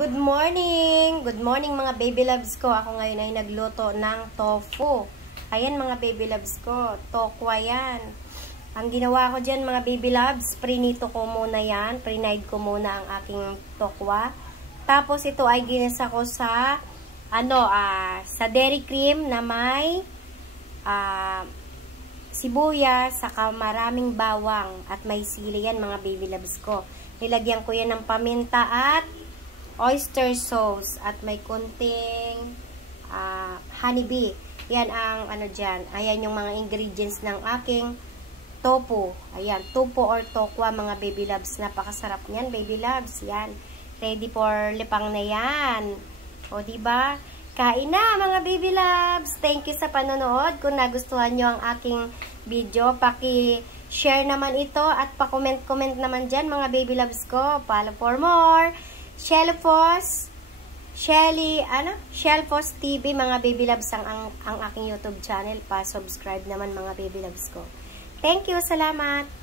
Good morning! Good morning mga baby loves ko. Ako ngayon ay nagluto ng tofu. Ayan mga baby loves ko. Tokwa yan. Ang ginawa ko dyan mga baby loves, prinito ko muna yan. Prinied ko muna ang aking tokwa. Tapos ito ay ginisa ko sa sa dairy cream na may sibuyas, saka maraming bawang at may sili yan mga baby loves ko. Nilagyan ko yan ng paminta at oyster sauce at may kunting honeybee. Yan ang dyan. Ayan yung mga ingredients ng aking tofu. Ayan, tofu or tokwa mga baby loves. Napakasarap niyan baby loves. Yan. Ready for lipang na yan. O diba? Kain na mga baby loves. Thank you sa panonood. Kung nagustuhan nyo ang aking video, paki-share naman ito at pa-comment-comment naman dyan mga baby loves ko. Follow for more. Shelfos TV mga baby loves ang aking YouTube channel. Pa-subscribe naman mga baby loves ko. Thank you. Salamat.